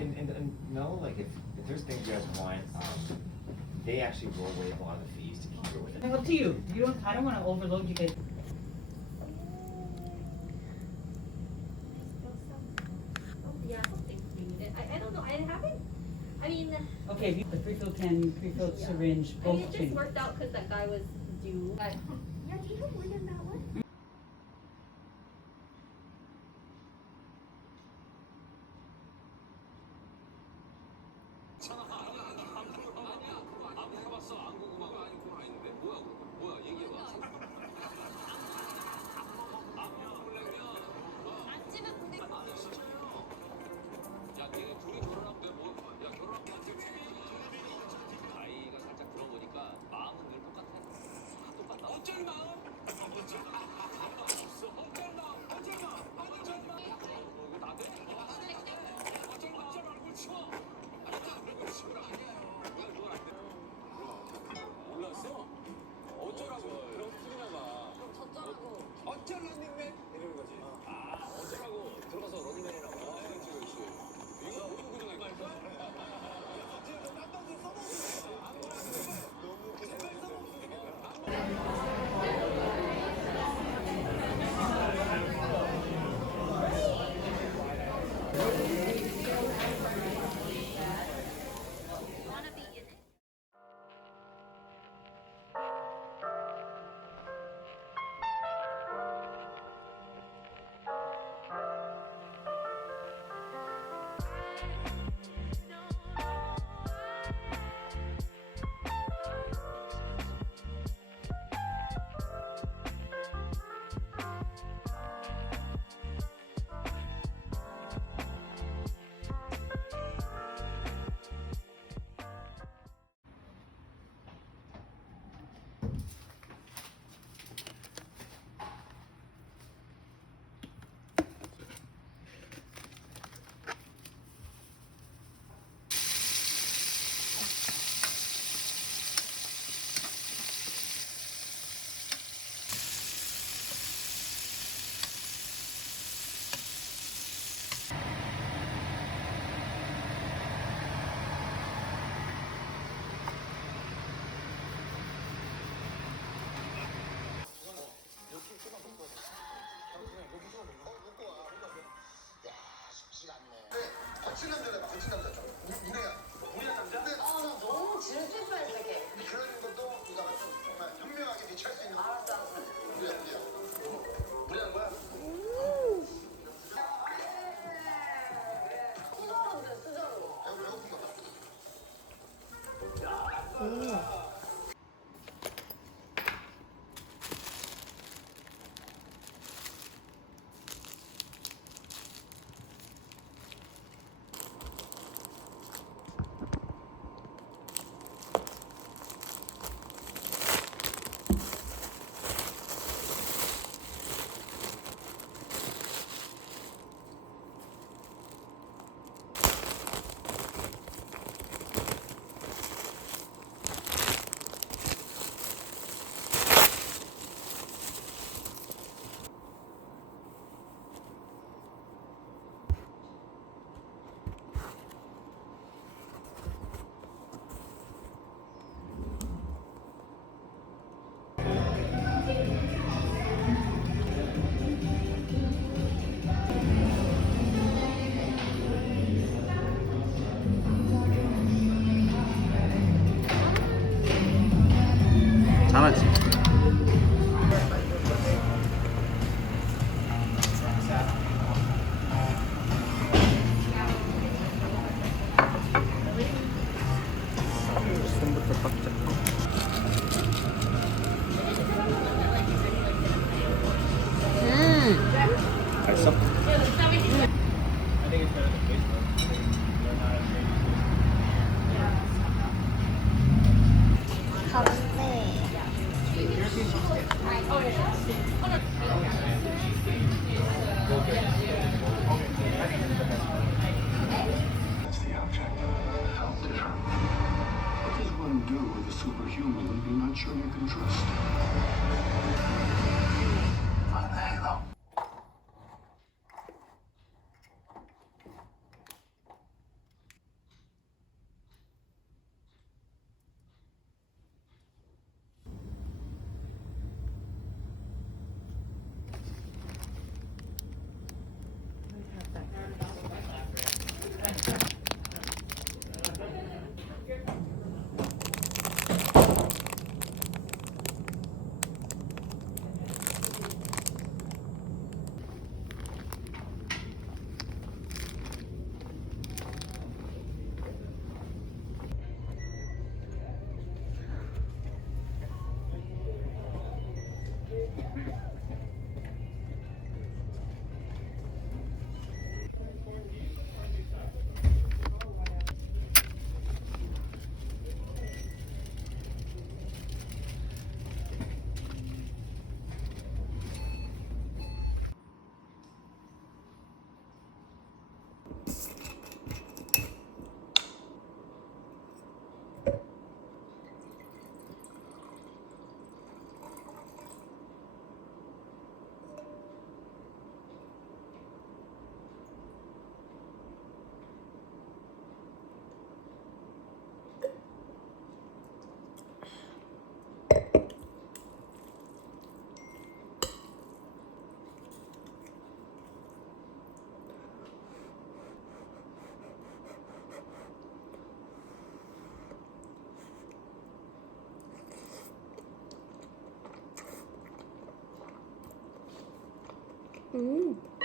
and no, like if there's things you guys want, they actually will waive a lot of the fees to keep it within. Up to you. You don't. I don't want to overload you guys. Yeah, something green. I don't know. I haven't. I mean. Okay, the pre-filled pen, pre-filled syringe, I both mean, it just things. worked out because that guy was due. Yeah, do you have more than that one? 거친 남자다, 거친 남자죠. 무례한 남자? 네. 나 너무 질투했어, 되게. 근데 그런 것도 우리가 좀 정말 현명하게 대처할 수 있는. 알았어. 무례한 거야? 수저로 돼, 수저로. 배고픈 거. 잘하지. 손부터 빡짝. 맛있어? That's the object. Felt different. What does one do with a superhuman you're not sure you can trust? Find the halo. 음.